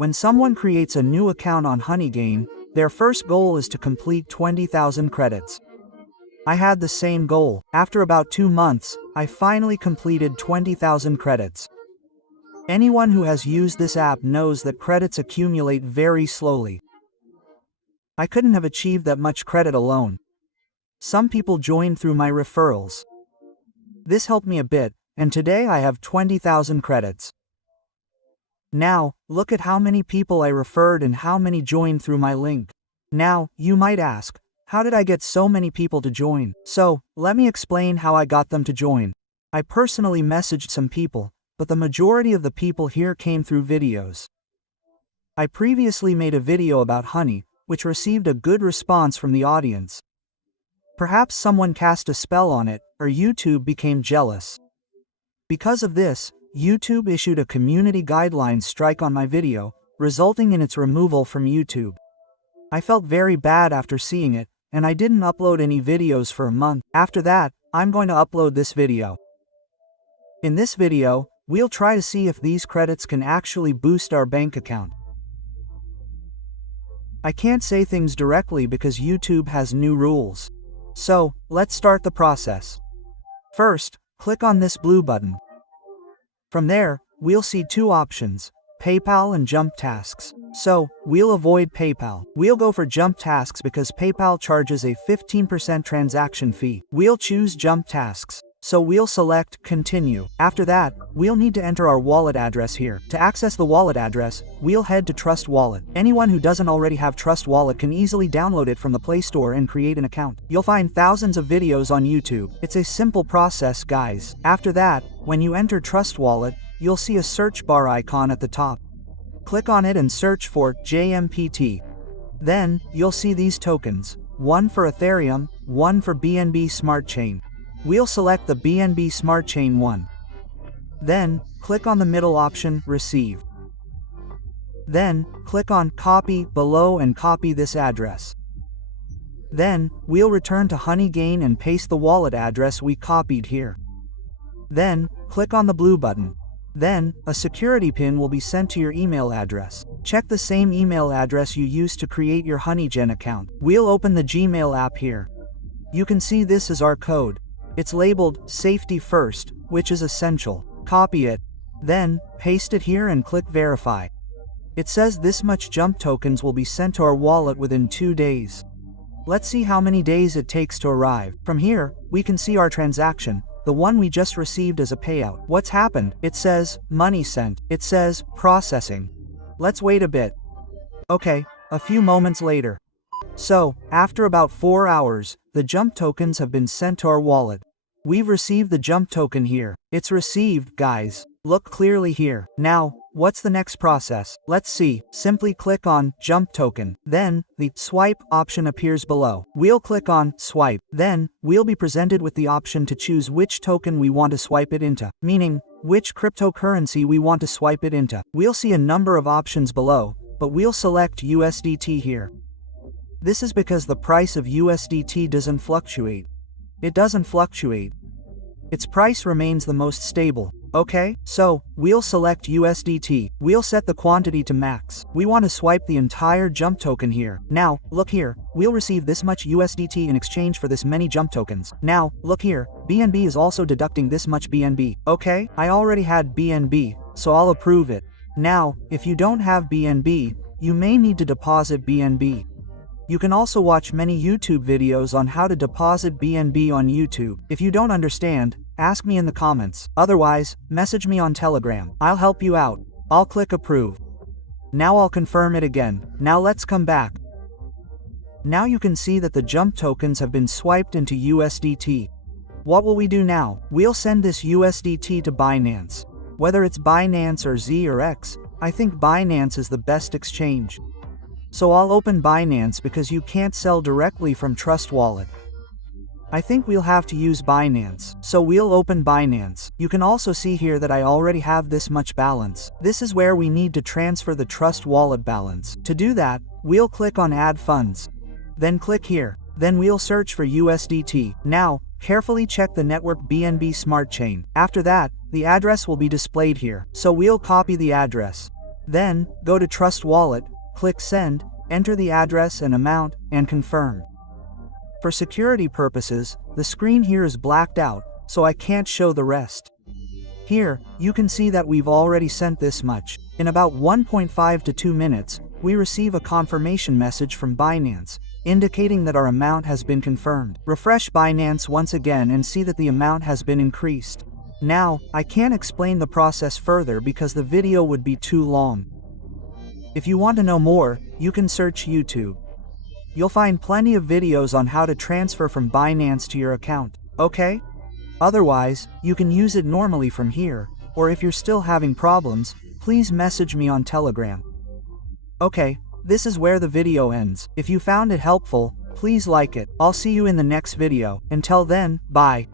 When someone creates a new account on Honeygain, their first goal is to complete 20,000 credits. I had the same goal. After about 2 months, I finally completed 20,000 credits. Anyone who has used this app knows that credits accumulate very slowly. I couldn't have achieved that much credit alone. Some people joined through my referrals. This helped me a bit, and today I have 20,000 credits. Now, look at how many people I referred and how many joined through my link. Now, you might ask, how did I get so many people to join? So, let me explain how I got them to join. I personally messaged some people, but the majority of the people here came through videos. I previously made a video about honey, which received a good response from the audience. Perhaps someone cast a spell on it, or YouTube became jealous. Because of this, YouTube issued a community guidelines strike on my video, resulting in its removal from YouTube. I felt very bad after seeing it, and I didn't upload any videos for a month. After that, I'm going to upload this video. In this video, we'll try to see if these credits can actually boost our bank account. I can't say things directly because YouTube has new rules. So, let's start the process. First, click on this blue button. From there, we'll see 2 options, PayPal and Jump Tasks. So, we'll avoid PayPal. We'll go for Jump Tasks because PayPal charges a 15% transaction fee. We'll choose Jump Tasks. So we'll select Continue. After that, we'll need to enter our wallet address here. To access the wallet address, we'll head to Trust Wallet. Anyone who doesn't already have Trust Wallet can easily download it from the Play Store and create an account. You'll find thousands of videos on YouTube. It's a simple process, guys. After that, when you enter Trust Wallet, you'll see a search bar icon at the top. Click on it and search for JMPT. Then, you'll see these tokens, one for Ethereum, one for BNB Smart Chain. We'll select the BNB Smart Chain one. Then, click on the middle option, Receive. Then, click on Copy below and copy this address. Then, we'll return to Honeygain and paste the wallet address we copied here. Then, click on the blue button. Then, a security pin will be sent to your email address. Check the same email address you used to create your Honeygain account. We'll open the Gmail app here. You can see this is our code. It's labeled Safety First, which is essential. Copy it. Then, paste it here and click Verify. It says this much jump tokens will be sent to our wallet within 2 days. Let's see how many days it takes to arrive. From here, we can see our transaction, the one we just received as a payout. What's happened? It says, money sent. It says, processing. Let's wait a bit. Okay, a few moments later. So, after about 4 hours, the jump tokens have been sent to our wallet. We've received the jump token here. It's received, guys. Look clearly here. Now, what's the next process? Let's see. Simply click on Jump Token. Then, the Swipe option appears below. We'll click on Swipe. Then, we'll be presented with the option to choose which token we want to swipe it into, meaning, which cryptocurrency we want to swipe it into. We'll see a number of options below, but we'll select USDT here. This is because the price of USDT doesn't fluctuate. It doesn't fluctuate. Its price remains the most stable. Okay, so, we'll select USDT. We'll set the quantity to max. We want to swipe the entire jump token here. Now, look here, we'll receive this much USDT in exchange for this many jump tokens. Now, look here, BNB is also deducting this much BNB. Okay, I already had BNB, so I'll approve it. Now, if you don't have BNB, you may need to deposit BNB. You can also watch many YouTube videos on how to deposit BNB on YouTube. If you don't understand, ask me in the comments. Otherwise, message me on Telegram. I'll help you out. I'll click approve. Now I'll confirm it again. Now let's come back. Now you can see that the jump tokens have been swiped into USDT. What will we do now? We'll send this USDT to Binance. Whether it's Binance or Z or X, I think Binance is the best exchange. So I'll open Binance because you can't sell directly from Trust Wallet. I think we'll have to use Binance. So we'll open Binance. You can also see here that I already have this much balance. This is where we need to transfer the Trust Wallet balance. To do that, we'll click on Add Funds. Then click here. Then we'll search for USDT. Now, carefully check the network BNB Smart Chain. After that, the address will be displayed here. So we'll copy the address. Then, go to Trust Wallet, click Send, enter the address and amount, and confirm. For security purposes, the screen here is blacked out, so I can't show the rest. Here, you can see that we've already sent this much. In about 1.5 to 2 minutes, we receive a confirmation message from Binance, indicating that our amount has been confirmed. Refresh Binance once again and see that the amount has been increased. Now, I can't explain the process further because the video would be too long. If you want to know more, you can search YouTube. You'll find plenty of videos on how to transfer from Binance to your account, okay? Otherwise, you can use it normally from here, or if you're still having problems, please message me on Telegram. Okay, this is where the video ends. If you found it helpful, please like it. I'll see you in the next video. Until then, bye.